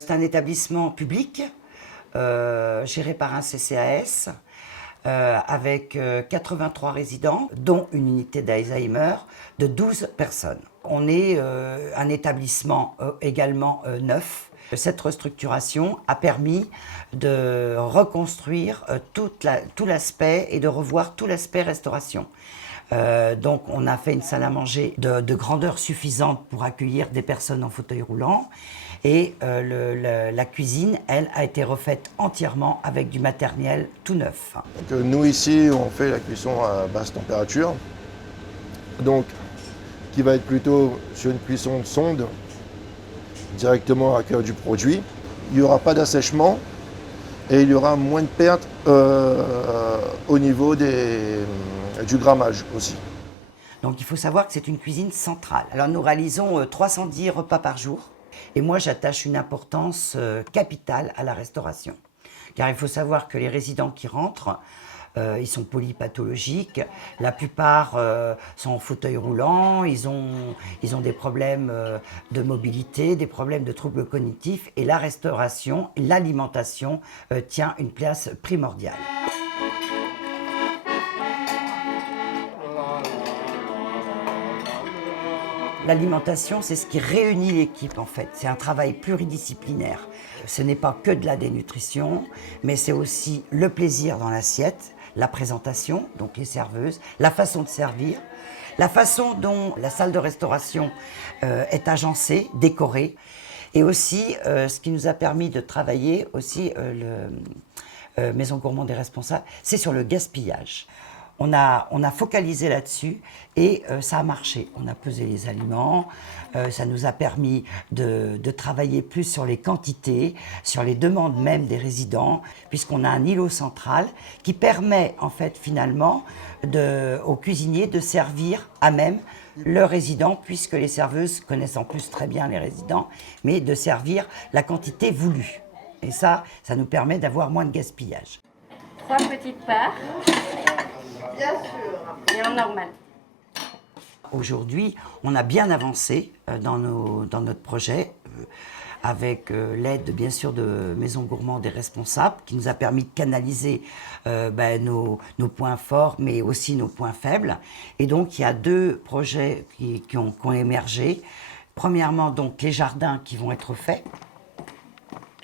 C'est un établissement public géré par un CCAS avec 83 résidents, dont une unité d'Alzheimer de 12 personnes. On est un établissement également neuf. Cette restructuration a permis de reconstruire tout l'aspect et de revoir tout l'aspect restauration. Donc on a fait une salle à manger de grandeur suffisante pour accueillir des personnes en fauteuil roulant et la cuisine, elle, a été refaite entièrement avec du matériel tout neuf. Donc, nous ici, on fait la cuisson à basse température, donc qui va être plutôt sur une cuisson de sonde, directement à cœur du produit. Il n'y aura pas d'assèchement et il y aura moins de pertes au niveau du grammage aussi. Donc il faut savoir que c'est une cuisine centrale. Alors nous réalisons 310 repas par jour et moi j'attache une importance capitale à la restauration. Car il faut savoir que les résidents qui rentrent, ils sont polypathologiques, la plupart sont en fauteuil roulant, ils ont des problèmes de mobilité, des problèmes de troubles cognitifs et la restauration, l'alimentation tient une place primordiale. L'alimentation, c'est ce qui réunit l'équipe en fait. C'est un travail pluridisciplinaire. Ce n'est pas que de la dénutrition, mais c'est aussi le plaisir dans l'assiette, la présentation, donc les serveuses, la façon de servir, la façon dont la salle de restauration est agencée, décorée, et aussi ce qui nous a permis de travailler aussi Maison Gourmande et Responsables, c'est sur le gaspillage. On a focalisé là-dessus et ça a marché. On a pesé les aliments, ça nous a permis de travailler plus sur les quantités, sur les demandes même des résidents, puisqu'on a un îlot central qui permet en fait finalement aux cuisiniers de servir à même leurs résidents, puisque les serveuses connaissent en plus très bien les résidents, mais de servir la quantité voulue. Et ça nous permet d'avoir moins de gaspillage. 3 petites parts. Bien sûr. Et en normal. Aujourd'hui, on a bien avancé dans notre projet, avec l'aide bien sûr de Maison Gourmande et Responsables, qui nous a permis de canaliser nos points forts, mais aussi nos points faibles. Et donc, il y a 2 projets qui ont émergé. Premièrement, donc, les jardins qui vont être faits.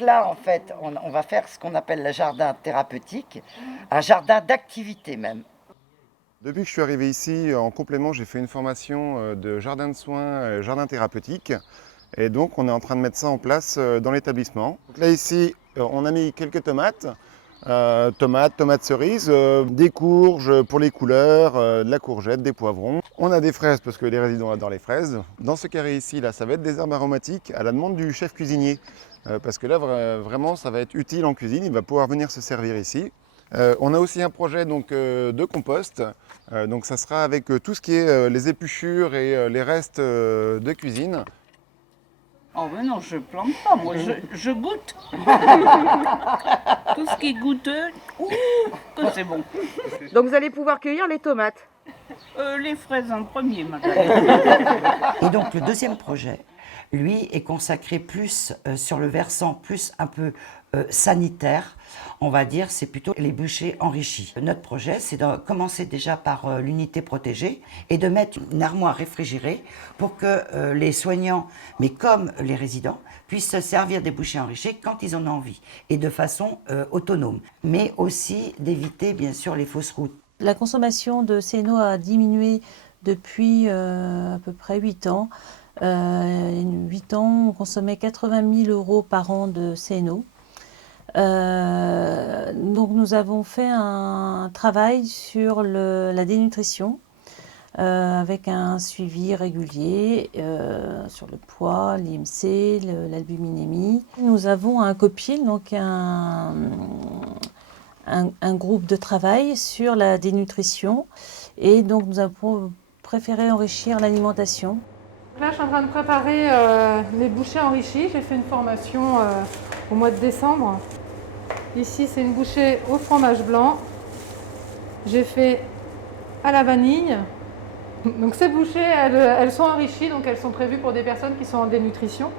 Là, en fait, on va faire ce qu'on appelle le jardin thérapeutique, un jardin d'activité même. Depuis que je suis arrivé ici, en complément, j'ai fait une formation de jardin de soins, jardin thérapeutique. Et donc, on est en train de mettre ça en place dans l'établissement. Là, ici, on a mis quelques tomates, tomates cerises, des courges pour les couleurs, de la courgette, des poivrons. On a des fraises parce que les résidents adorent les fraises. Dans ce carré ici, là, ça va être des herbes aromatiques à la demande du chef cuisinier. Parce que là, vraiment, ça va être utile en cuisine. Il va pouvoir venir se servir ici. On a aussi un projet donc, de compost. Donc ça sera avec tout ce qui est les épluchures et les restes de cuisine. Oh mais non, je plante pas, moi je goûte. Tout ce qui est goûteux, que c'est bon. Donc vous allez pouvoir cueillir les tomates. Les fraises en premier, madame. Et donc le deuxième projet, lui, est consacré plus sur le versant plus un peu sanitaire. On va dire, c'est plutôt les bouchées enrichies. Notre projet, c'est de commencer déjà par l'unité protégée et de mettre une armoire réfrigérée pour que les soignants, mais comme les résidents, puissent se servir des bouchées enrichies quand ils en ont envie et de façon autonome. Mais aussi d'éviter, bien sûr, les fausses routes. La consommation de CNO a diminué depuis à peu près 8 ans. 8 ans, on consommait 80 000 € par an de CNO. Donc nous avons fait un travail sur la dénutrition avec un suivi régulier sur le poids, l'IMC, l'albuminémie. Nous avons un COPIL, donc un groupe de travail sur la dénutrition et donc nous avons préféré enrichir l'alimentation. Là, je suis en train de préparer les bouchées enrichies. J'ai fait une formation au mois de décembre. Ici, c'est une bouchée au fromage blanc. J'ai fait à la vanille. Donc ces bouchées, elles sont enrichies, donc elles sont prévues pour des personnes qui sont en dénutrition.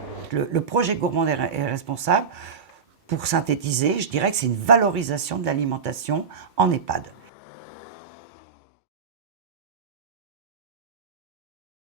le projet gourmand et responsable, pour synthétiser, je dirais que c'est une valorisation de l'alimentation en EHPAD.